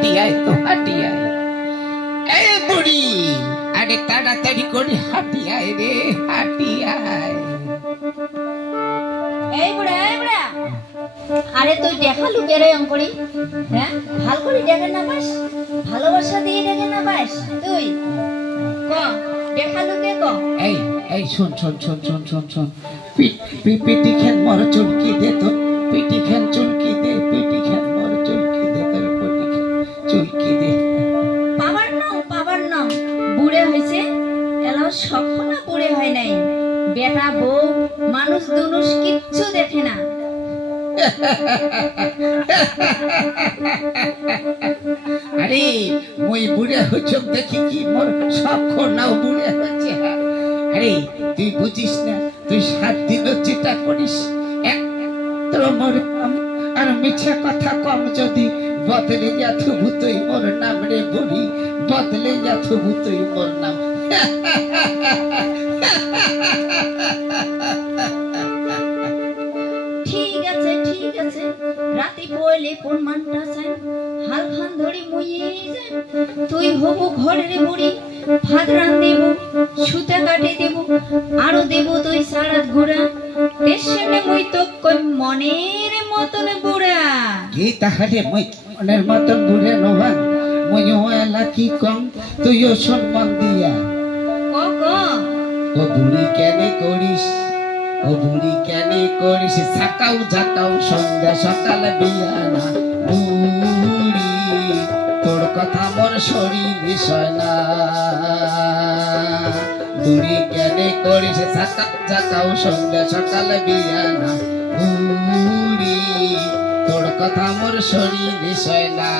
হাটিয়ায় তো হাটিয়ায়। এ বুড়ি, আরে তাড়াতাড়ি করে হাটিয়ায় রে, হাটিয়ায়। এই বুড়া, এই বুড়া, আরে তুই দেখা লুকে রে অঙ্করি, হ্যাঁ ভাল করে দেখে না পাস, ভালোবাসা দিয়ে দেখে না পাস তুই, ক দেখা লুকে ক। এই এই শোন শোন শোন শোন শোন শোন, পিটি খেন মর চুলকি দে তো, পিটি খেন চুলকি দে, পিটি খেন মর চুলকি দে, তোর পিটি খেন চুলকি দে। পাবার নাম বুড়ে হয়েছে, এলাও সখনা বুড়ে হয় নাই, বেটা বউ মানুষ দুনুষ কিচ্ছু দেখে না। আরে মই বুড়ে হচ্ছ দেখি কি মোর সখনাও বুড়ে হচ্ছে। আরে তুই বুঝিস না, তুই 7 দিন চিন্তা করিস, তোর মোর আর মিছা কথা কম যদি বদলে যাথু তুই মোর নাম রে বুড়ি, বদলে যাথু তুই মোর নাম। ঠিক আছে ঠিক আছে, রাতে পয়লে কোন মানটা চাই, হাল খান ধরি মুইয়ে যাই, তুই হবু ঘরের বুড়ি, ভাত রান দেব, সুতা কাটে দেব, আরো দেব তুই সারাত ঘোড়া, পেছনে মুই তো কই মনের মতন বুড়া। কি তাহলে মই মনের মতন বুড়ে নবান, মই ওলা কি কম তুইও সম্মান দিয়া। ক ও বুড়ি কেনে করিস, ও বুড়ি কেনে করিস সাকাও ঝাকাও সন্ধ্যা সকাল বিয়ানা, বুড়ি তোর কথা মোর শরীর বিষয় না, বুড়ি কেনে করিস সাকাও ঝাকাও সন্ধ্যা সকাল বিয়ানা, বুড়ি তোর কথা মোর শরীর বিষয় না।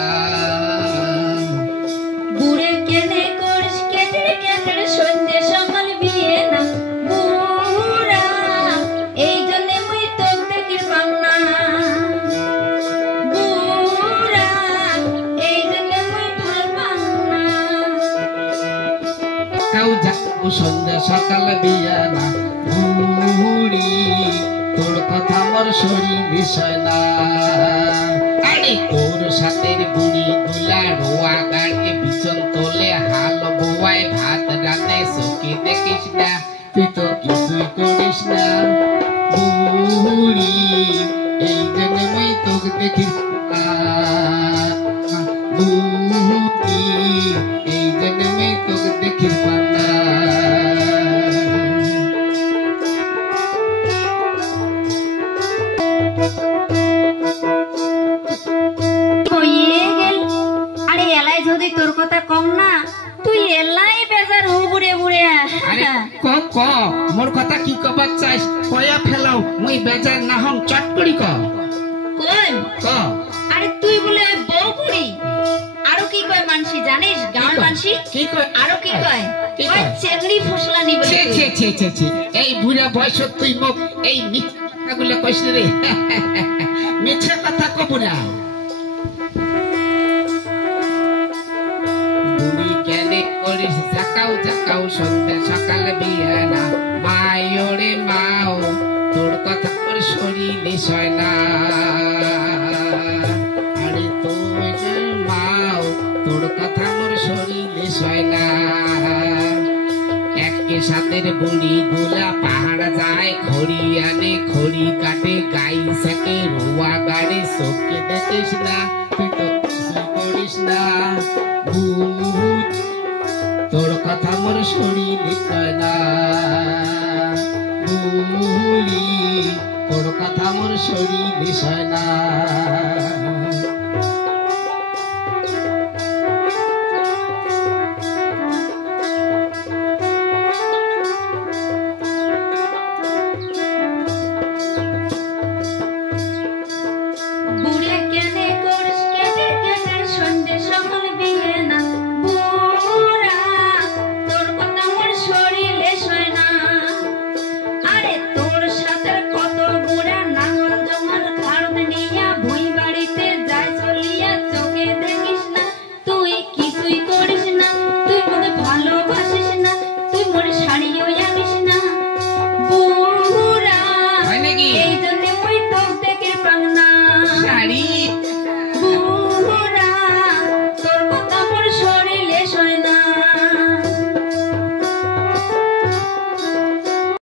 বুড়ে কেনে করিস কেটে কেটে সন্ধ্যে সকাল বিয়ে না, বুড়া এই জন্যে মুই তোক দেখি পাও না, বুড়া এই জন্যে মুই ভাল পাও না। কাউ যাও সন্ধ্যা সকাল বিয়ানা, বুড়ি তোর কথা মোর শরীর বিষয় না। আরে তোর সাথে বুড়ি গুলা রোয়া গাড়ি বিছন তোলে, হাল বোয়ায় ভাত রান্নে চোখে দেখিস না, তুই তো কিছুই করিস না, বুড়ি এই জন্য মই তোকে দেখিস না, বুড়ি এই জন্য মই তোকে দেখিস না। হয়ে গেল, আরে এলাই যদি তোর কথা কম না, তুই এলাই বেজার হো বুড়ে বুড়ে। আরে ক ক মোর কথা কি কবার চাইস, কয়া ফেলাও মই বেজার না হম চট করি ক কই ক। আরে তুই বলে বউ বুড়ি, আরো কি কয় মানসি জানিস, গাঁর মানসি কি কয় আরো কি কয়, কি কয় কয়? চেংড়ি ফসলানি বলে। ছে ছে ছে ছে ছে, এই বুড়া বয়স তুই মোক এই মিথ্যা কথাগুলো কইস রে, মিথ্যা কথা কব না। বুড়ি কেনে করিস জাকাও জাকাও সন্ধ্যা সকাল বিয়ানা, মায়োরে মাও তোর কথা তোর শরীর বিষয় না, আরে তুই মাও তোর কথা মোর শরীর বিষয় না। একে সাথের বুড়ি গুলা পাহাড় যায়, খড়ি আনে খড়ি কাটে, গাই সাকে রোয়া গাড়ি চোখে দেখিস না, তুই তো কিছুই করিস না, ভূত তোর কথা মোর শরীর বিষয় না, বুড়ি তোর কথা মোর শরীর বিষয় না।